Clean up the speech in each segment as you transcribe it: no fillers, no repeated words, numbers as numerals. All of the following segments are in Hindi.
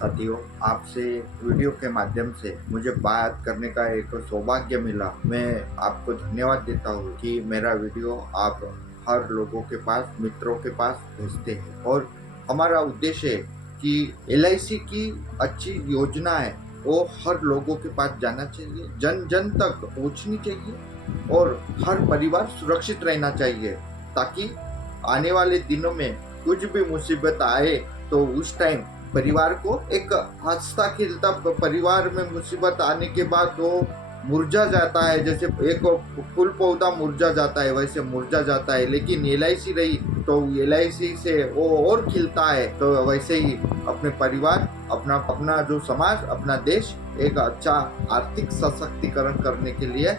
साथियों, आपसे वीडियो के माध्यम से मुझे बात करने का एक सौभाग्य मिला। मैं आपको धन्यवाद देता हूँ कि मेरा वीडियो आप हर लोगों के पास, मित्रों के पास भेजते हैं। और हमारा उद्देश्य है कि एलआईसी की अच्छी योजना है वो हर लोगों के पास जाना चाहिए, जन जन तक पहुंचनी चाहिए और हर परिवार सुरक्षित रहना चाहिए, ताकि आने वाले दिनों में कुछ भी मुसीबत आए तो उस टाइम परिवार को एक हंसता खिलता परिवार में मुसीबत आने के बाद वो मुरझा जाता है, जैसे एक फूल पौधा मुरझा जाता है वैसे मुरझा जाता है। लेकिन एलआईसी रही तो एलआईसी से वो और खिलता है। तो वैसे ही अपने परिवार, अपना अपना जो समाज, अपना देश एक अच्छा आर्थिक सशक्तिकरण करने के लिए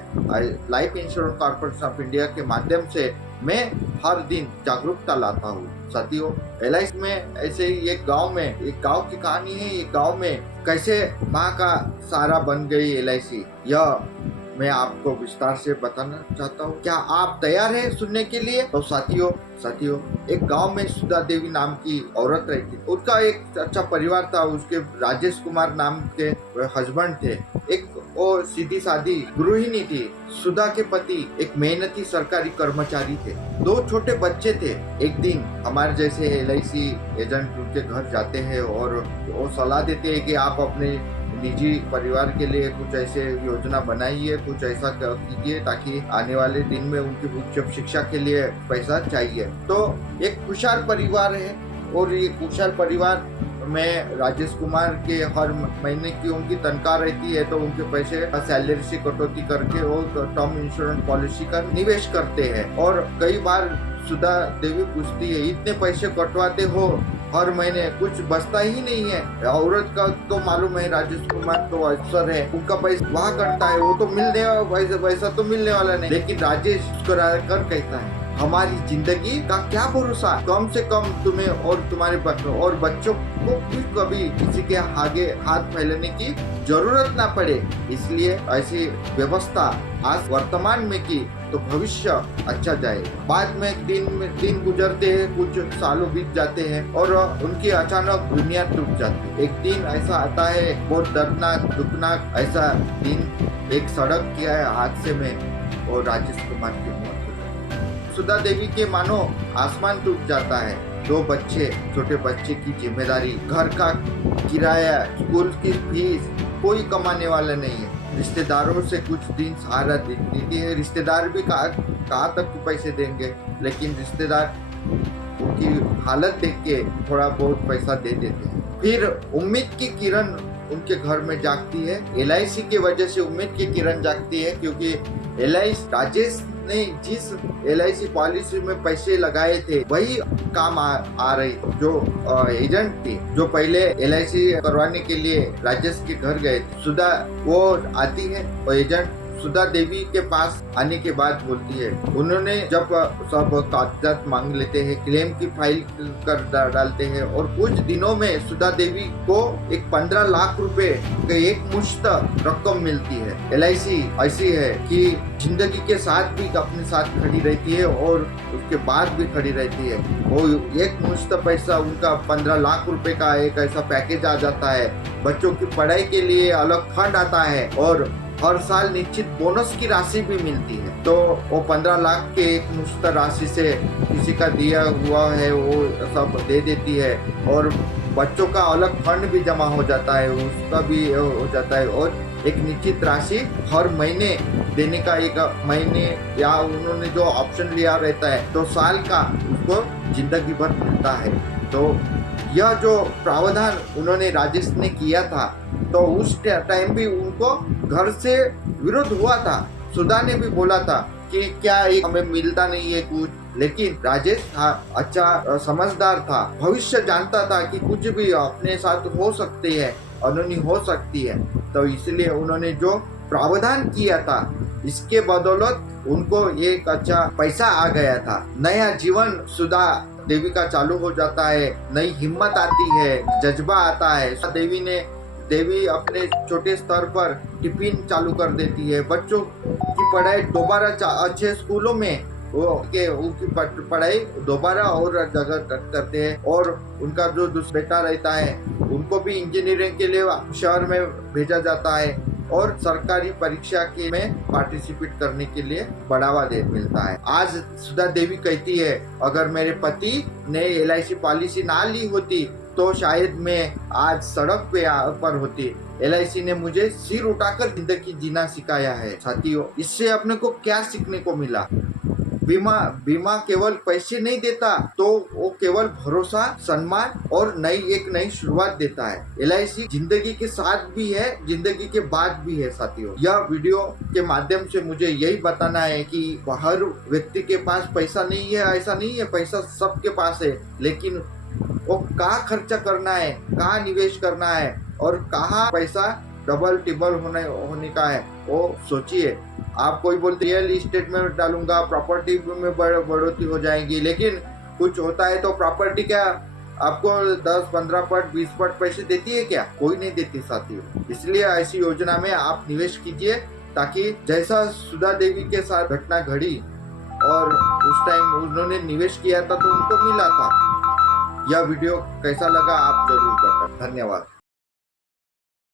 life insurance corporation of India के माध्यम से मैं हर दिन जागरूकता लाता हूँ। साथियों, एलआईसी में ऐसे ही एक गांव की कहानी है। एक गांव में कैसे माँ का सहारा बन गई एलआईसी, यह मैं आपको विस्तार से बताना चाहता हूँ। क्या आप तैयार हैं सुनने के लिए? तो साथियों एक गांव में सुधा देवी नाम की औरत रहती थी। उनका एक अच्छा परिवार था। उसके राजेश कुमार नाम के हस्बैंड थे। एक वो सीधी सादी गृहिणी थी। सुधा के पति एक मेहनती सरकारी कर्मचारी थे। दो छोटे बच्चे थे। एक दिन हमारे जैसे एलआईसी एजेंट उनके घर जाते हैं और वो सलाह देते हैं कि आप अपने निजी परिवार के लिए कुछ ऐसे योजना बनाइए, कुछ ऐसा कीजिए ताकि आने वाले दिन में उनकी उच्च शिक्षा के लिए पैसा चाहिए। तो एक खुशहाल परिवार है और ये खुशहाल परिवार में राजेश कुमार के हर महीने की उनकी तनख्वाह रहती है, तो उनके पैसे सैलरी से कटौती करके वो टर्म इंश्योरेंस पॉलिसी का निवेश करते हैं। और कई बार सुधा देवी पूछती है, इतने पैसे कटवाते हो, हर महीने कुछ बचता ही नहीं है। औरत का तो मालूम है, राजेश कुमार तो अफसर है, उनका पैसा वहाँ कटता है, वो तो वैसा तो मिलने वाला नहीं। लेकिन राजेश कर कहता है, हमारी जिंदगी का क्या भरोसा, कम से कम तुम्हें और तुम्हारे और बच्चों को भी कभी किसी के आगे हाथ फैलाने की जरूरत ना पड़े। इसलिए ऐसी व्यवस्था आज वर्तमान में की तो भविष्य अच्छा जाए। बाद में दिन गुजरते हैं, कुछ सालों बीत जाते हैं और उनकी अचानक दुनिया टूट जाती है। एक दिन ऐसा आता है, बहुत दर्दनाक दुखनाक ऐसा दिन, एक सड़क के हादसे में और राजेश कुमार की मौत हो जाती है। सुधा देवी के मानो आसमान टूट जाता है। दो बच्चे, छोटे बच्चे की जिम्मेदारी, घर का किराया, स्कूल की फीस, कोई कमाने वाला नहीं है। रिश्तेदारों से कुछ दिन सहारा देती है। रिश्तेदार भी कहाँ तक पैसे देंगे, लेकिन रिश्तेदार उनकी हालत देख के थोड़ा बहुत पैसा दे देते हैं। फिर उम्मीद की किरण उनके घर में जागती है। एलआईसी की वजह से उम्मीद की किरण जागती है, क्योंकि एलआईसी राजेश ने जिस एलआईसी पॉलिसी में पैसे लगाए थे वही काम आ रही। जो एजेंट थी, जो पहले एलआईसी करवाने के लिए राजेश के घर गए थे, सुधा वो आती है और एजेंट सुधा देवी के पास आने के बाद बोलती है, उन्होंने जब सब कागजात मांग लेते हैं, क्लेम की फाइल कर डालते हैं और कुछ दिनों में सुधा देवी को एक 15 लाख रुपए के एक मुश्त रकम मिलती है। एलआईसी ऐसी है कि जिंदगी के साथ भी अपने साथ खड़ी रहती है और उसके बाद भी खड़ी रहती है। वो एक मुश्त पैसा, उनका 15 लाख रुपए का एक ऐसा पैकेज आ जाता है। बच्चों की पढ़ाई के लिए अलग फंड आता है और हर साल निश्चित बोनस की राशि भी मिलती है। तो वो 15 लाख के एक मुश्त राशि से किसी का दिया हुआ है वो सब दे देती है और बच्चों का अलग फंड भी जमा हो जाता है, उसका भी हो जाता है और एक निश्चित राशि हर महीने देने का, एक महीने या उन्होंने जो ऑप्शन लिया रहता है तो साल का उसको जिंदगी भर मिलता है। तो यह जो प्रावधान उन्होंने राजेश ने किया था, तो उस टाइम भी उनको घर से विरोध हुआ था। सुधा ने भी बोला था कि क्या एक हमें मिलता नहीं है कुछ, लेकिन राजेश था अच्छा समझदार था, भविष्य जानता था कि कुछ भी अपने साथ हो सकती है, अनहोनी हो सकती है। तो इसलिए उन्होंने जो प्रावधान किया था, इसके बदौलत उनको एक अच्छा पैसा आ गया था। नया जीवन सुधा देवी का चालू हो जाता है, नई हिम्मत आती है, जज्बा आता है। देवी अपने छोटे स्तर पर टिफिन चालू कर देती है, बच्चों की पढ़ाई दोबारा अच्छे स्कूलों में वो के उनकी पढ़ाई दोबारा और जगह करते हैं, और उनका जो बेटा रहता है उनको भी इंजीनियरिंग के लिए शहर में भेजा जाता है, और सरकारी परीक्षा के में पार्टिसिपेट करने के लिए बढ़ावा मिलता है। आज सुधा देवी कहती है, अगर मेरे पति ने LIC पॉलिसी ना ली होती तो शायद मैं आज सड़क पर होती। LIC ने मुझे सिर उठाकर जिंदगी जीना सिखाया है। साथियों, इससे अपने को क्या सीखने को मिला? बीमा केवल पैसे नहीं देता, तो वो केवल भरोसा, सम्मान और एक नई शुरुआत देता है। LIC जिंदगी के साथ भी है, जिंदगी के बाद भी है। साथियों, यह वीडियो के माध्यम से मुझे यही बताना है कि हर व्यक्ति के पास पैसा नहीं है, ऐसा नहीं है, पैसा सबके पास है, लेकिन वो कहाँ खर्चा करना है, कहाँ निवेश करना है, और कहाँ पैसा डबल टिबल होने का है, वो सोचिए। आप कोई बोलते रियल इस्टेट में डालूंगा, प्रॉपर्टी में बढ़ोतरी हो जाएगी, लेकिन कुछ होता है तो प्रॉपर्टी क्या आपको 10-15 पट 20 पट पैसे देती है क्या? कोई नहीं देती साथियों। इसलिए ऐसी योजना में आप निवेश कीजिए, ताकि जैसा सुधा देवी के साथ घटना घड़ी और उस टाइम उन्होंने निवेश किया था तो उनको मिला था। यह वीडियो कैसा लगा आप जरूर बताएं। धन्यवाद।